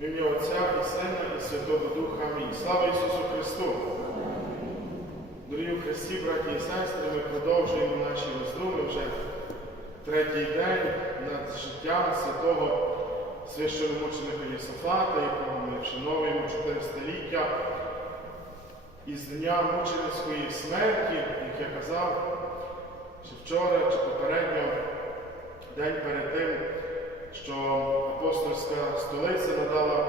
В ім'я Отця і Сина, і Святого Духа. Амінь. Слава Ісусу Христу! Дорогі в Христі, браті і сестри, ми продовжуємо наші роздуми вже третій день над життям святого священомученика Єсофата, якого ми вшановуємо 400-ліття із дня мученицької смерті, як я казав, чи вчора, чи попередньо, день перед тим, що апостольська столиця надала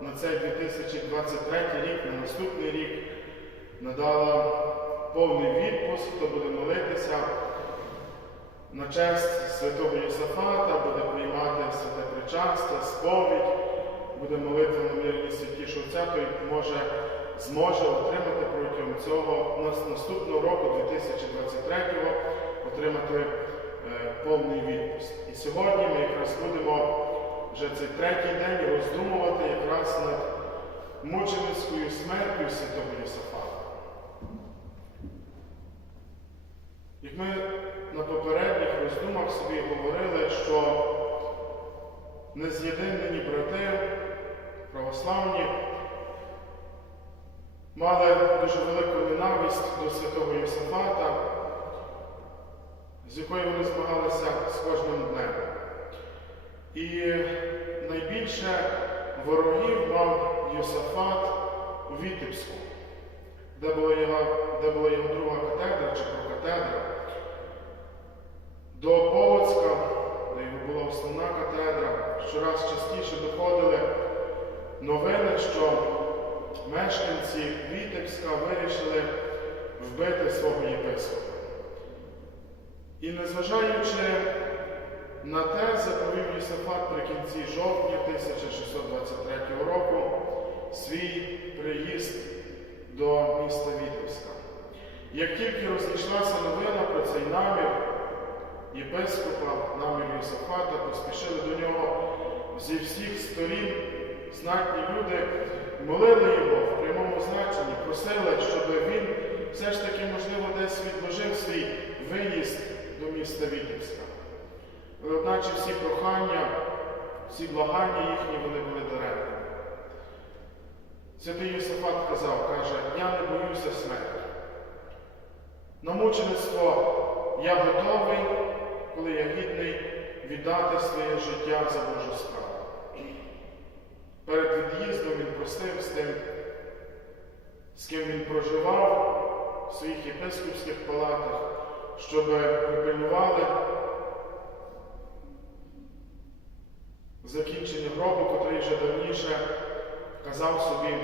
на цей 2023 рік, на наступний рік, надала повний відпуск, хто буде молитися на честь святого Єсафата, буде приймати святе причастя, сповідь, буде молитва на мирні святі Отця, той може, зможе отримати протягом цього наступного року, 2023-го, отримати повний відпуск. І сьогодні ми якраз будемо вже цей третій день роздумувати якраз над мученицькою смертю святого Єсафата. Як ми на попередніх роздумах собі говорили, що нез'єднані брати православні мали дуже велику ненависть до святого Єсафата, з якою вони змагалися з кожним днем. І найбільше ворогів мав Йосафат у Вітебську, де була його, де була його друга катедра чи прокатедра. До Полоцька, де його була основна катедра, щораз частіше доходили новини, що мешканці Вітебська вирішили вбити свого єпископа. І незважаючи на те, заповів Єсафат при кінці жовтня 1623 року свій приїзд до міста Вітебська. Як тільки розійшлася новина про цей намір, єпископа, намір Єсафата, поспішили до нього зі всіх сторін знатні люди, молили його в прямому значенні, просили, щоб він все ж таки, можливо, десь відложив свій виїзд міста Вітебська. Але одначе всі прохання, всі благання їхні вони були даремні. Святий Йосифат казав, каже, я не боюся смерті. На мучеництво я готовий, коли я гідний, віддати своє життя за Божу справу. Перед від'їздом він простив з тим, з ким він проживав в своїх єпископських палатах, щоб припильнували закінчення гробу, котрий вже давніше казав собі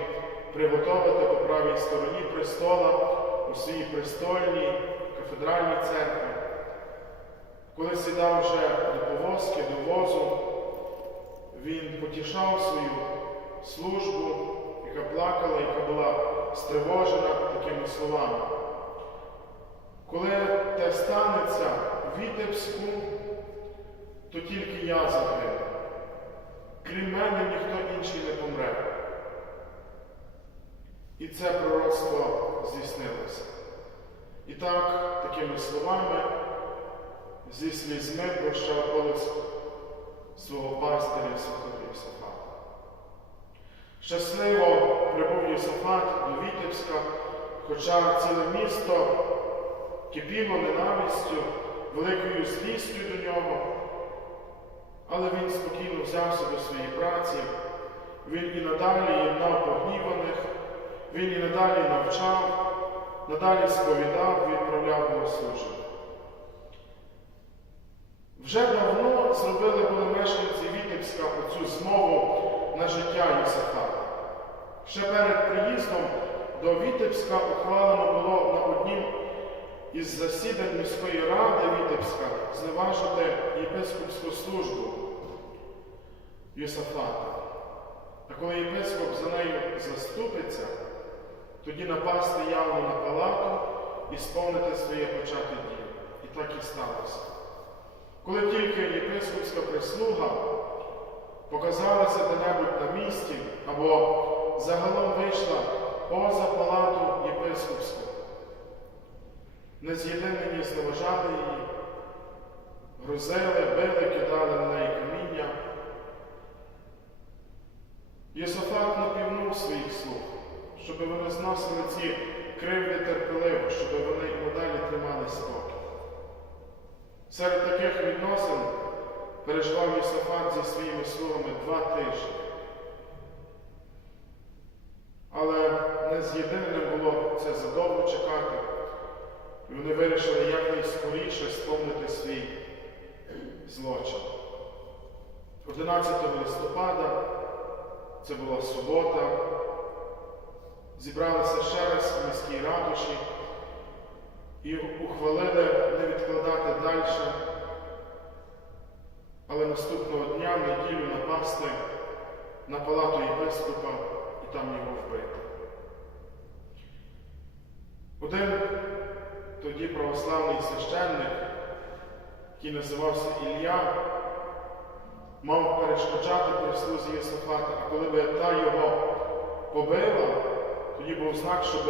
приготовити по правій стороні престола у своїй престольній кафедральній церкві. Коли сідав вже до повозки, до возу, він потішав свою службу, яка плакала, яка була стривожена такими словами. Коли станеться в Вітебську, то тільки я загину. Крім мене ніхто інший не помре. І це пророцтво здійснилося. І так, такими словами, зі слізьми прощав голос свого пастиря святого Єсафата. Щасливо прибув Єсафат до Вітебська, хоча ціле місто кипіло ненавистю, великою злістю до нього. Але він спокійно взявся до своєї праці, він і надалі єднав погніваних, він і надалі навчав, надалі сповідав, відправляв богослуження. Вже давно зробили були мешканці Вітебська оцю змову на життя Йосифата. Ще перед приїздом до Вітебська ухвалено було на однім із засідань міської ради Вітебська зневажити єпископську службу Йосафата. А коли єпископ за нею заступиться, тоді напасти явно на палату і сповнити своє почати діло. І так і сталося. Коли тільки єпископська прислуга показалася де-небудь на місці або загалом вийшла поза палату єпископську, не з'єднали мені зневажали її, грузили, били, кидали на неї каміння. Єсофат напівнув своїх слуг, щоб вони зносили ці кривди терпеливо, щоб вони й подалі тримали спокій. Серед таких відносин переживав Єсофат зі своїми слугами два тижні. Але не з'єдине було це задовго чекати і вони вирішили якнайскоріше сповнити свій злочин. 11 листопада, це була субота, зібралися ще раз в міській ратуші і ухвалили не відкладати далі, але наступного дня в неділю напасти на палату єпископа і там його вбити. Один тоді православний священник, який називався Ілля, мав перешкоджати прислузі Єсофата, а коли би та його побила, тоді був знак, щоб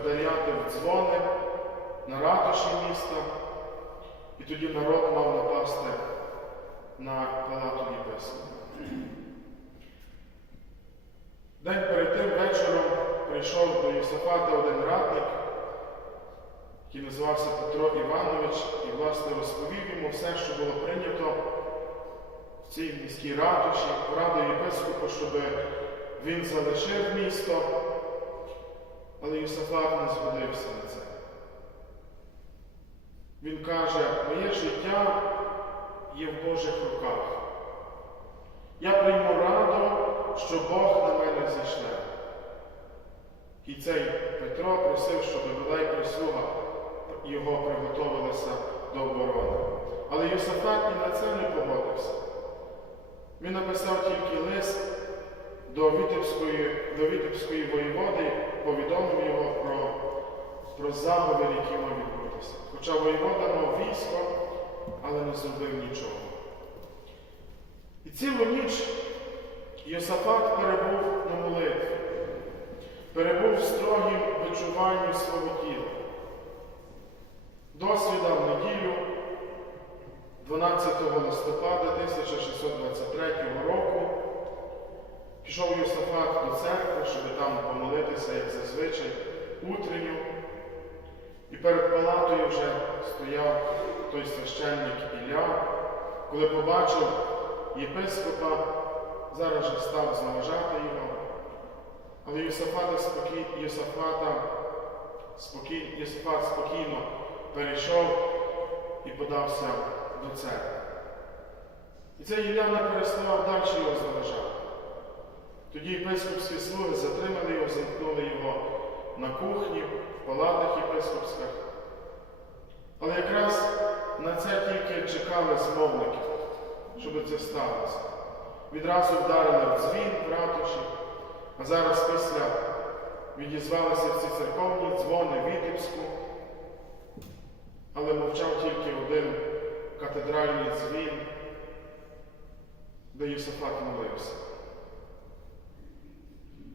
вдаряти в дзвони на ратуші міста, і тоді народ мав напасти на палату єпископа. День перед тим вечором прийшов до Єсофата один радник, який називався Петро Іванович, і, власне, розповів йому все, що було прийнято в цій міській ратуші, порадив єпископу, щоб він залишив місто, але Єсофат не згодився на це. Він каже, моє життя є в Божих руках. Я прийму раду, що Бог на мене зійшне. І цей Петро просив, щоб бодай прислуга його приготовилася до оборони. Але Йосафат і на це не погодився. Він написав тільки лист до Вітебської, до Вітебської воєводи, повідомив його про, про заговір, який мав відбутися. Хоча воєвода мав військо, але не зробив нічого. І цілу ніч Йосафат перебув на молитві, перебув в строгім відчуванні свого тіла. Досвіда в неділю, 12 листопада 1623 року, пішов Йосафат до церкви, щоб там помолитися, як зазвичай, утренню. І перед палатою вже стояв той священник Ілля, коли побачив єпископа, зараз же став зневажати його. Але Йосафата спокій, Йосафата, спокій, Йосафат спокійно перейшов і подався до церкви. І цей Ілля не переставав далі його зневажати. Тоді єпископські слуги затримали його, замкнули його на кухні, в палатах єпископських. Але якраз на це тільки чекали змовники, щоб це сталося. Відразу вдарили в дзвін в ратуші, а зараз після відізвалися всі церковні дзвони Вітебську, але мовчав тільки один катедральний дзвін, де Йосифат молився.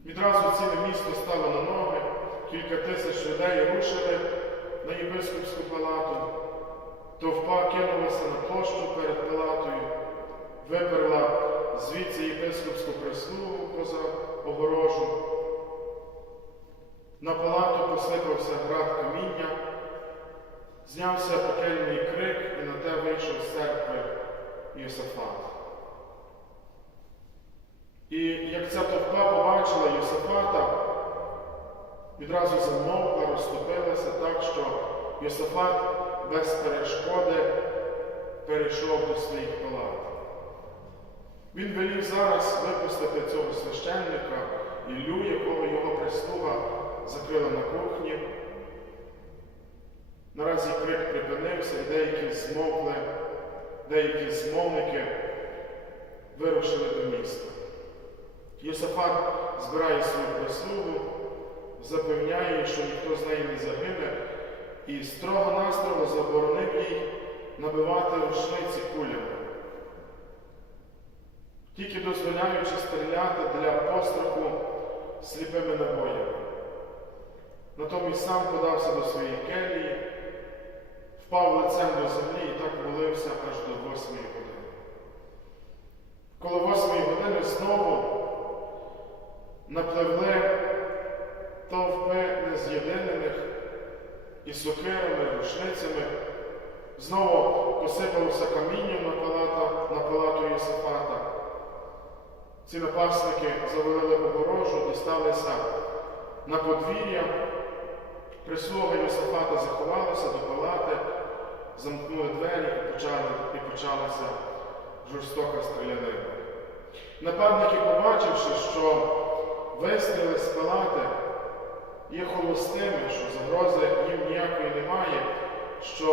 Відразу ціле місто стало на ноги, кілька тисяч людей рушили на єпископську палату, товпа кинулася на площу перед палатою, виперла звідси єпископську прислугу поза огорожу. На палату посипався град каміння, знявся пекельний крик, і на те вийшов з церкви Йосафат. І як ця товпа побачила Йосафата, відразу замовкла, розступилася так, що Йосафат без перешкоди перейшов до своїх палат. Він велів зараз випустити цього священника, Іллю, якого його прислуга закрила на кухні. Наразі крик припинився, і деякі змовкли, деякі змовники вирушили до міста. Йосафат збирає свою прислугу, запевняє, що ніхто з неї не загине, і строго-настрого заборонив їй набивати рушниці кулями, тільки дозволяючи стріляти для постраху сліпими набоями. Натомість сам подався до своєї келії, впав лицем до землі і так молився аж до восьмої години. Коло восьмої години знову напливли товпи нез'єдинених і сокирами, рушницями, знову посипалося камінням на палату, на палату Йосифата. Ці напасники завалили огорожу, дісталися на подвір'я. Прислуга Йосифата заховалася до палати, замкнули двері і, почали, і почалася жорстока стрілянина. Нападники, побачивши, що вистріли з палати є холостими, що загрози їм ніякої немає, що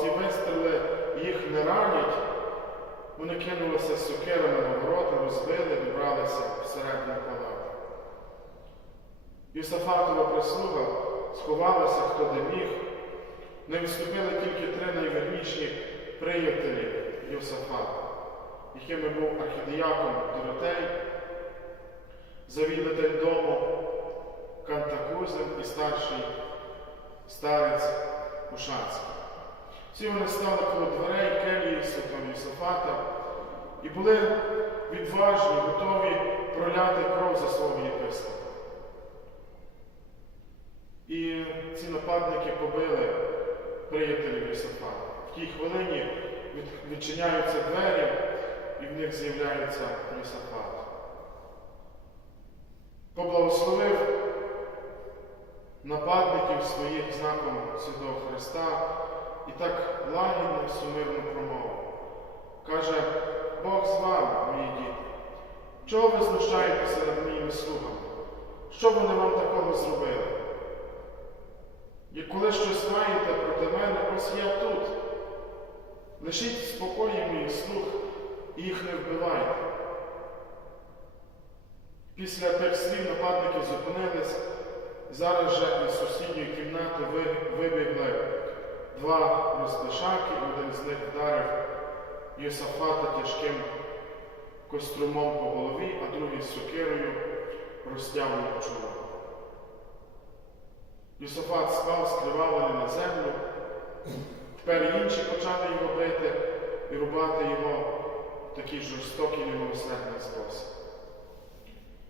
ці вистріли їх не ранять, вони кинулися з сокирами на ворота, розбили, добралися всередину палати. Юсафатова прислуга сховалася, хто де міг. Не відступили тільки три найвірніші приятелі Йосафата, якими був архідіякон Доротей, завідатель дому Кантакузин і старший старець Ушацький. Всі вони стали коло дверей келії святого Йосафата і були відважні, готові проляти кров за свого єпископа. І ці нападники побили приятелів Йосафата. В тій хвилині відчиняються двері, і в них з'являється Йосафат. Поблагословив нападників своїх знаком Святого Христа і так лагідно сумирно промовив. Каже, Бог з вами, мої діти. Чого ви знущаєтеся над моїми слугами? Що вони вам такого зробили? І коли щось маєте проти мене, ось я тут. Лишіть спокої моїх слуг і їх не вбивайте. Після тих слів нападники зупинились. Зараз же із сусідньої кімнати ви- вибігли два розпишаки, один з них вдарив Йосафата тяжким кострумом по голові, а другий сокирою розтягнув чоло. Йосафат спав, скривавлений на землю. Тепер інші почали його бити і рубати його в такий жорстокий немилосердний спосіб.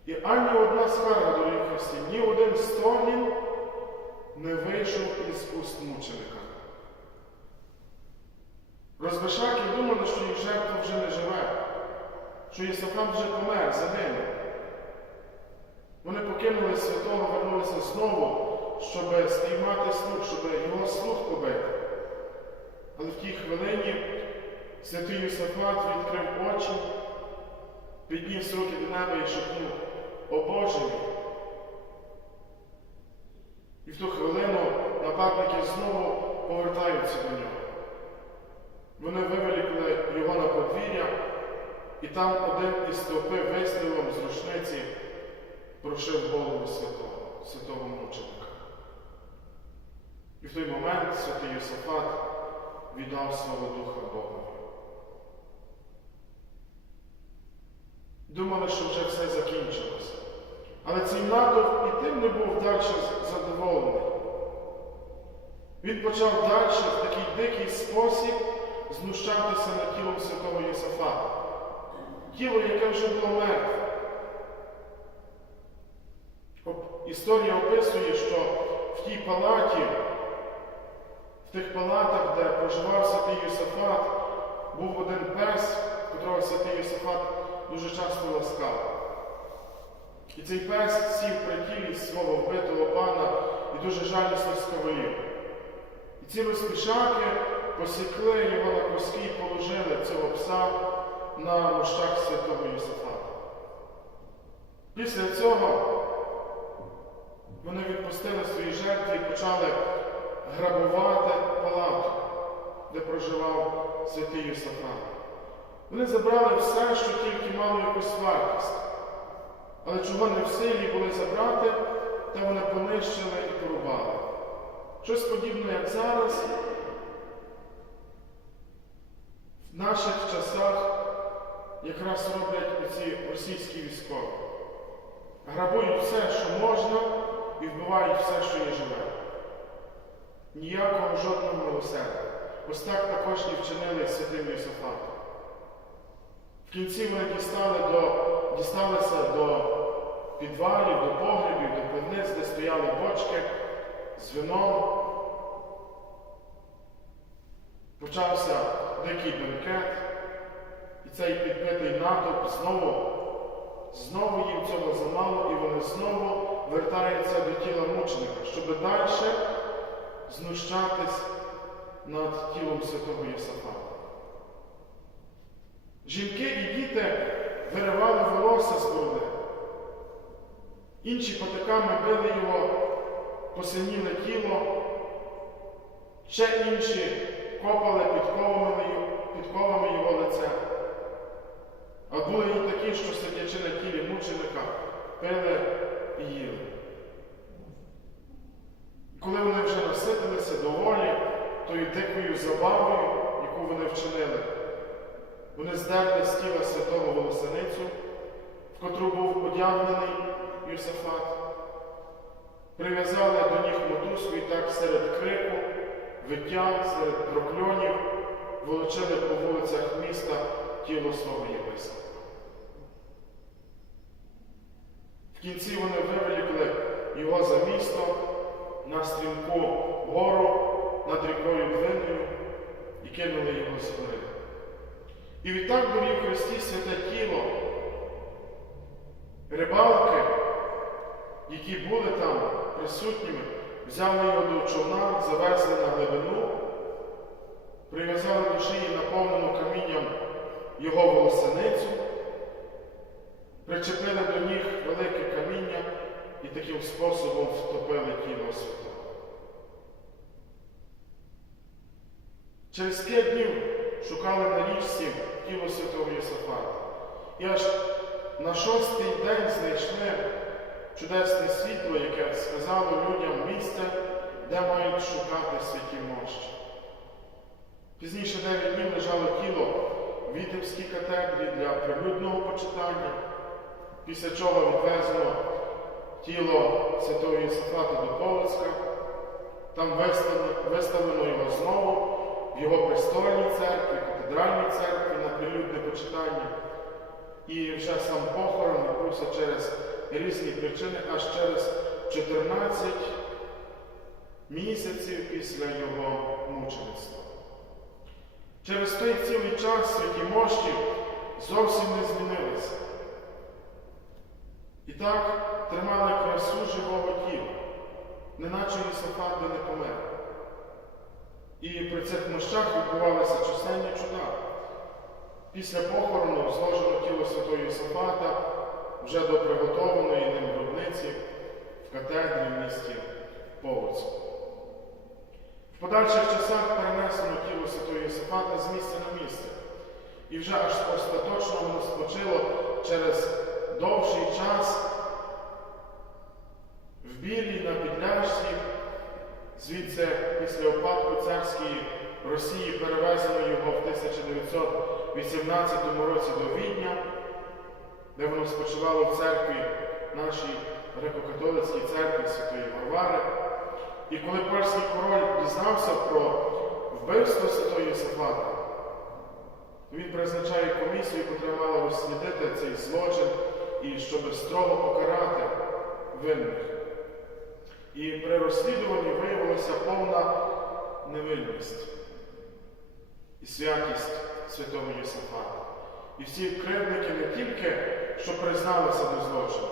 І ані одна скарга до Христі, ні один стогін не вийшов із уст мученика. Розбишаки думали, що їх жертва вже не живе, що Єсафат вже помер, загинув. Вони покинули святого, вернулися знову, щоб спіймати слух, щоб його слух побити. Але в тій хвилині святий Йосафат відкрив очі, підніс руки до неба і шепнув О Боже! І в ту хвилину нападники знову повертаються до нього. Вони вивелікли його на подвір'я, і там один із стовпи вистрілом з рушниці прошив голову святого, святого мученика. І в той момент святий Йосафат віддав свого духа Богові. Думали, що вже все закінчилося. Але цей натовп і тим не був далі задоволений. Він почав далі в такий дикий спосіб знущатися над тілом святого Єсафата. Тіло, яке вже було мертве. Історія описує, що в тій палаті, в тих палатах, де проживав святий Йосафат, був один пес, котрого святий Йосафат дуже часто ласкав. І цей пес сів при тілі свого вбитого пана і дуже жалісно сковелів. І ці розпішаки посікли його на коски і положили цього пса на мощах святого Йосифата. Після цього вони відпустили свої жертви і почали грабувати палату, де проживав святий Йосифат. Вони забрали все, що тільки мало якусь вартість. Але чого не в силі були забрати, те вони понищили і порубали. Щось подібне, як зараз, в наших часах якраз роблять оці російські військові. Грабують все, що можна, і вбивають все, що є живе. Ніякого жодного милосердя. Ось так також і вчинили святим Йосифатом. В кінці вони дістали до, дісталися до підвалів, до погребів, до пивниць, де стояли бочки з вином. Почався дикий бенкет, і цей підбитий натовп знову, знову їм цього замало, і вони знову вертаються до тіла мученика, щоб далі знущатись над тілом святого Єсафата. Жінки і діти виривали волосся з бороди. Інші потиками били його, посиніле тіло, ще інші копали підковами, підковами його лице. А були і такі, що сидячи на тілі мученика, пили і їли. Коли вони вже наситилися доволі тою дикою забавою, яку вони вчинили, вони здерли з тіла святого волосаницю, в котру був одягнений Йосифат, прив'язали до ніг мотузку і так серед крику, виття, серед прокльонів волочили по вулицях міста тіло свого єпископа. В кінці вони вивелікли його за місто на стрімку гору над рікою Двиною і кинули його з гори. І відтак дорів Христі святе тіло, рибалки, які були там присутніми, взяли його до човна, завезли на глибину, прив'язали до шиї наповнену камінням його волосаницю, причепили до ніг велике каміння і таким способом втопили тіло святого. Через п'ять днів шукали на річці тіло святого Єсафата. І аж на шостий день знайшли чудесне світло, яке сказало людям місце, де мають шукати святі мощі. Пізніше дев'ять днів лежало тіло в Вітебській катедрі для прилюдного почитання, після чого відвезено тіло святого Єсафата до Полоцька, там виставлено його знову в його престольній церкві, катедральній церкві на прилюдне почитання. І вже сам похорон відбувся через різні причини, аж через 14 місяців після його мучеництва. Через той цілий час святі мощі зовсім не змінилися. І так тримали красу живого тіла, неначе Ісофат би не помер. І при цих мощах відбувалися численні чуда. Після похорону зложено тіло святого Єсафата вже до приготованої ним гробниці в катедрі в місті Полоцьку. В подальших часах перенесено тіло святого Єсафата з місця на місце. І вже аж остаточно воно спочило через довший час в білій на підляжці, звідси після опадку царської Росії перевезено його в 1918 році до Відня, де воно спочивало в церкві нашій греко-католицькій церкві Святої Варвари. І коли польський король дізнався про вбивство Святої Єсафата, він призначає комісію, яка мала розслідити цей злочин і щоб строго покарати винних. І при розслідуванні виявилася повна невинність і святість святого Єсафата. І всі кривдники не тільки що призналися до злочину,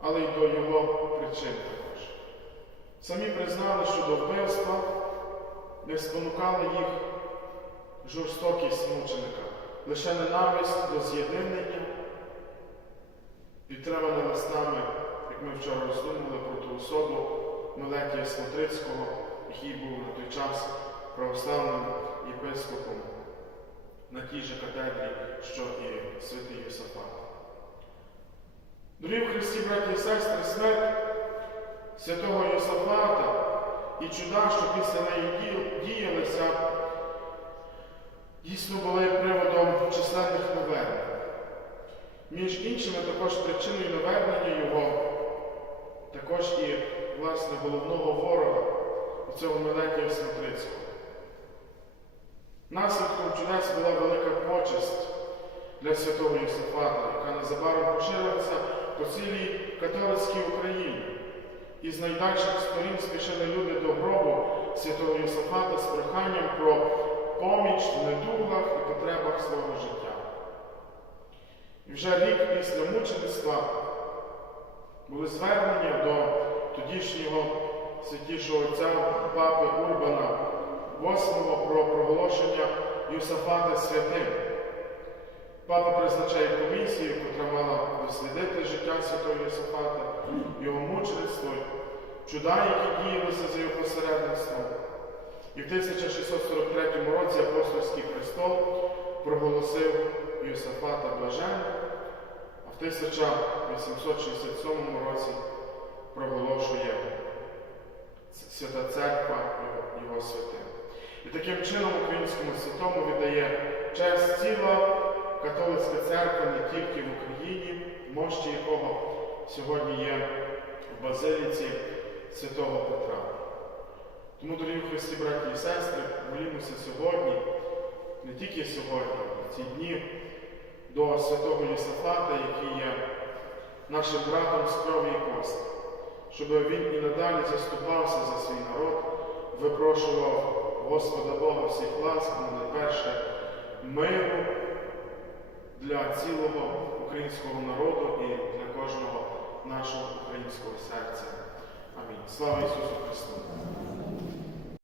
але й до його причин також. Самі признали, що до вбивства не спонукала їх жорстокість мученика, лише ненависть до з'єднання, підтримана як ми вчора роздумували про ту особу Мелетія Смотрицького, який був на той час православним єпископом на тій же катедрі, що і святий Йосафат. Дорогі Христі, браті і сестри, смерть святого Йосафата і чуда, що після неї діялися, дійсно були приводом численних навернень. Між іншими, також причиною навернення його, також і, власне, головного ворога цього Мелетія Смотрицького. Наслідком чудес була велика почесть для святого Єсифата, яка незабаром поширилася по цілій католицькій Україні. І з найдальших сторін спішили люди до гробу святого Єсифата з проханням про поміч в недугах і потребах свого життя. І вже рік після мучеництва були звернення до тодішнього святішого отця папи Урбана VIII про проголошення Юсафата святим. Папа призначає комісію, яка мала дослідити життя святого Йосифата, його мучеництво, чуда, які діялися за його посередництвом. І в 1643 році апостольський престол проголосив Йосифата блаженним, 1867 році проголошує Свята Церква його, святим. І таким чином українському святому віддає честь ціла католицька церква не тільки в Україні, мощі якого сьогодні є в Базиліці святого Петра. Тому, дорогі Христі, браті і сестри, молімося сьогодні, не тільки сьогодні, а в ці дні до святого Єсафата, який є нашим братом з крові і кості, щоб він і надалі заступався за свій народ, випрошував Господа Бога всіх ласк, найперше миру для цілого українського народу і для кожного нашого українського серця. Амінь. Слава Ісусу Христу!